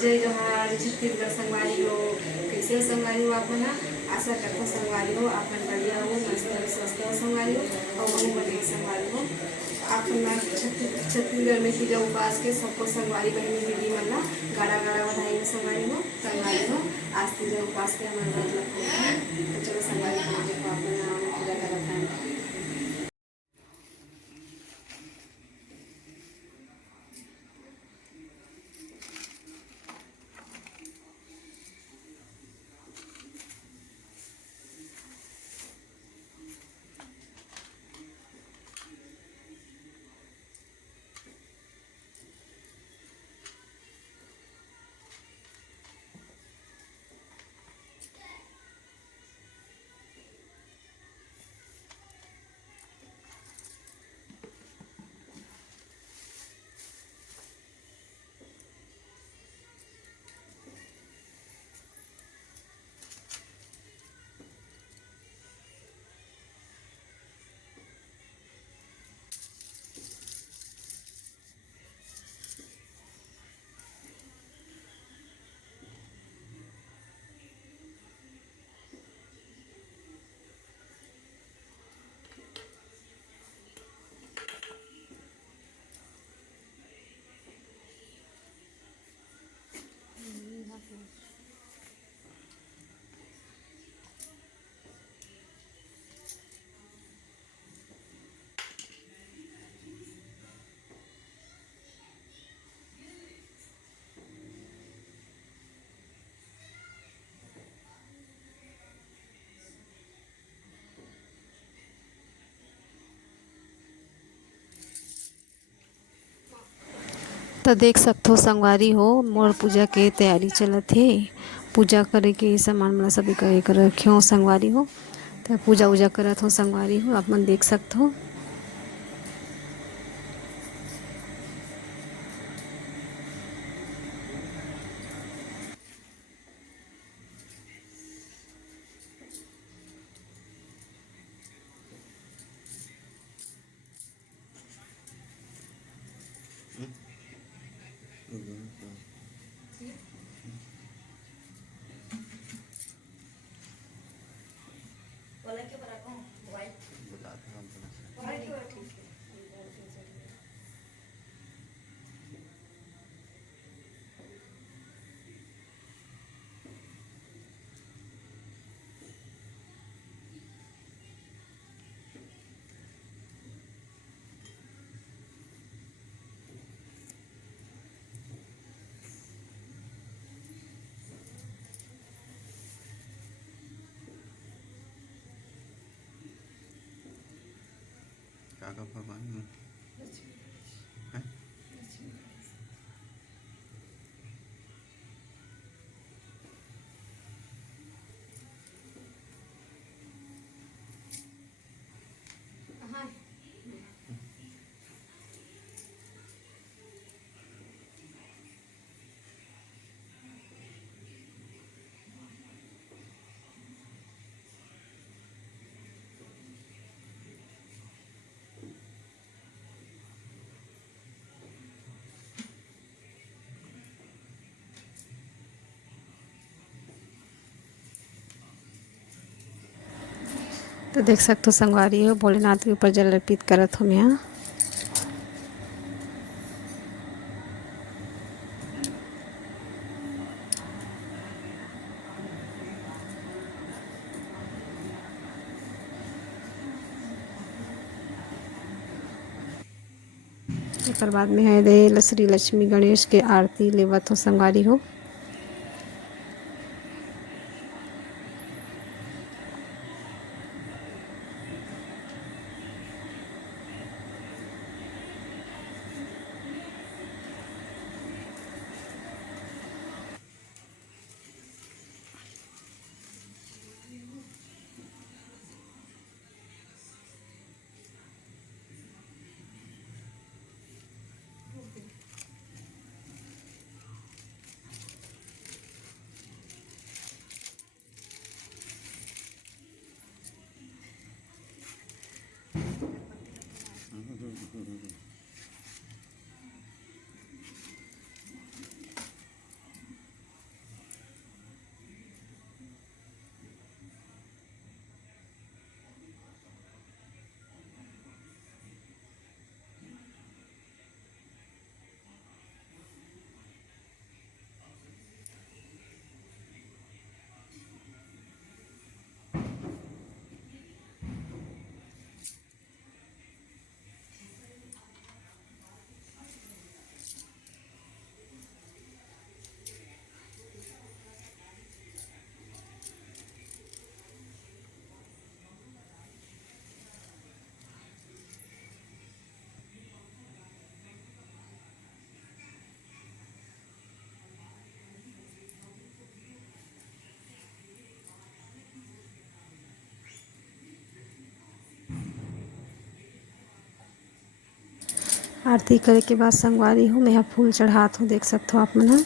जय जोहार छत्तीसगढ़ संगवारी हो। कैसे हो संगवारी हो आप मना? आशा करता संगवारी हो आप मन बढ़िया हो, मस्त हो, स्वस्थ हो संगवारी हो और वही मन एक संगवारी हो। आप मन छत्तीसगढ़ में पूजा उपास के सबको संगवारी बहनी दीदी मन ला गाड़ा गाड़ा बधाई हो संगवारी हो। संगवारी हो आज पूजा उपास के हमारे व्रत लगते हैं, तो चलो संगवारी हो देखो आप मन पूजा करत हैं। तो देख सकते हो संगवारी हो मोर पूजा के तैयारी चलत है। पूजा करे के सामान मन सभी करे कर रखे संगवारी हो। तो पूजा उजा करत हो संगवारी हो आप मन देख सकते हो। काका भगवान हैं? तो देख सकते हो संगवारी हो भोलेनाथ के ऊपर जल अर्पित करत हो यहाँ। एक बाद में है दे श्री लक्ष्मी गणेश के आरती लेवत हो संगवारी हो। आरती करे के बाद संगवारी हो मैं फूल चढ़ात हो, देख सकते हो आप मन।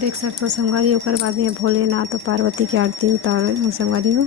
देख सकते हो संगवारी, ओकर बाद में भोलेनाथ और पार्वती की आरती उतार संगवारी हो।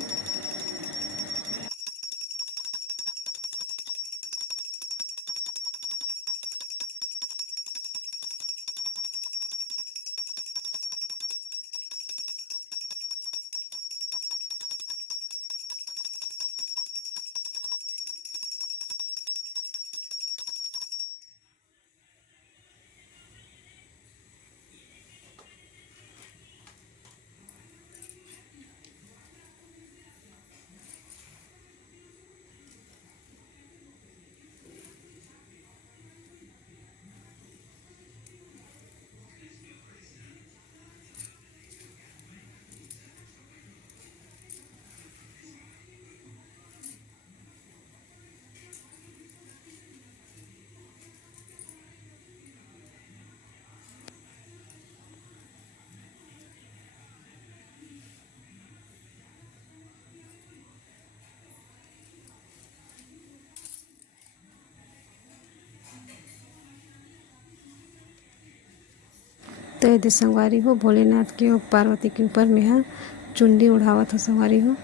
तो यदि संगवारी हो भोलेनाथ के और पार्वती के ऊपर में है चुंडी उड़ावत हो संगवारी हो।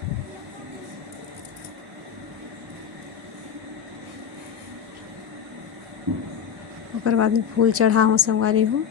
ओकर बाद में फूल चढ़ा हो संगवारी हो।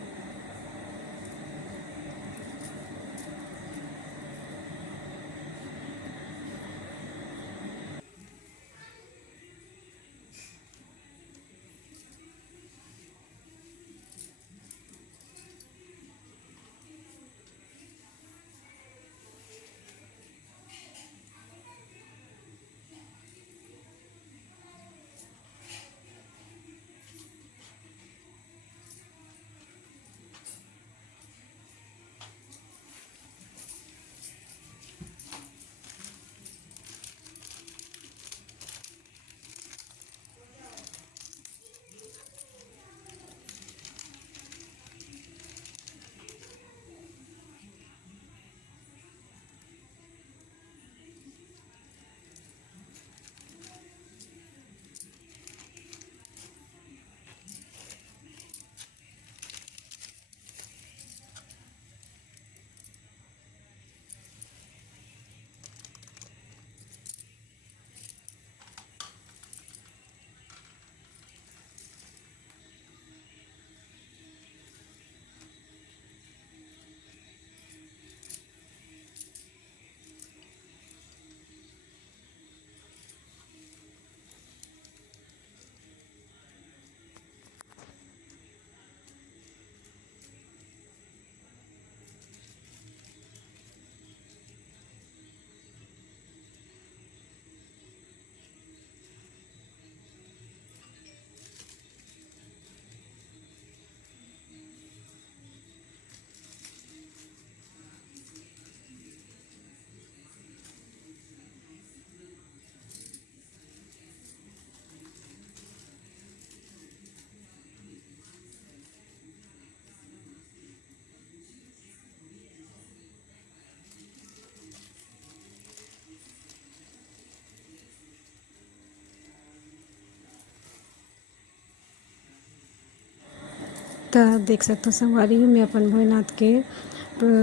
तो देख सकते हो संगवारी हो मैं अपन भोलेनाथ के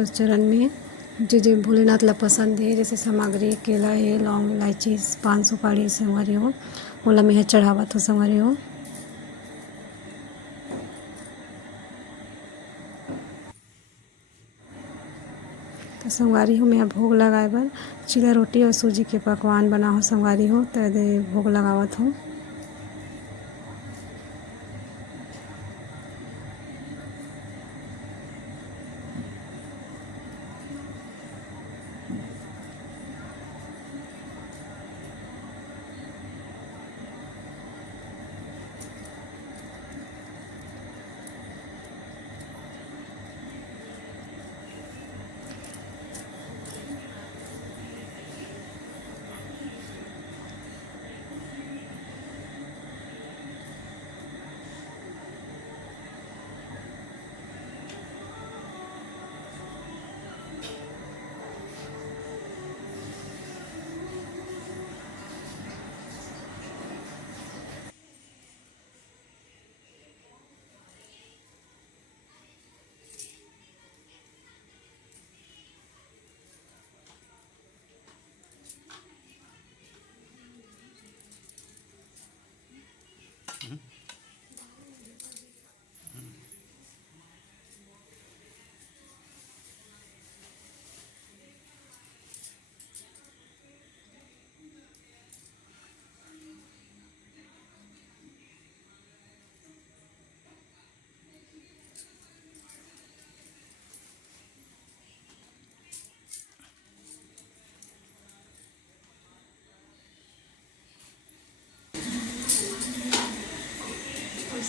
चरण में जो जो भोलेनाथ ला पसंद है जैसे सामग्री केला है, लौंग, इलायची, पान, सुपारी संगवारी हो ओला मैं चढ़ावत हो संगवारी हो। तो संगवारी हो मैं भोग लगाए बर चिला रोटी और सूजी के पकवान बना हो संगवारी हो, तो भोग लगावत हो।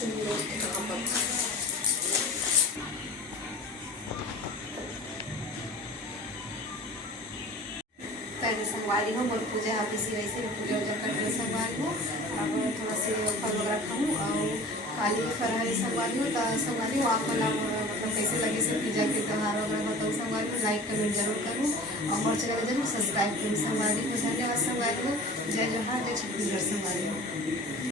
पहले संगवारी हो मोर पूजा ऑफिस वैसे पूजा उजा कर रहे संगवारी हो। अब थोड़ा सी फल वगैरह खाऊँ और काली फरहरी संगवारी हो तो संगवारी हो आप मतलब कैसे लगे से पूजा के त्यौहार वगैरह बताऊँ संगवारी हो। लाइक कमेंट जरूर करूँ और हमारे चैनल जरूर सब्सक्राइब करूँ संगवारी हो। धन्यवाद संगवारी हो। जय जोहार, जय छत्तीसगढ़ संगवारी हो।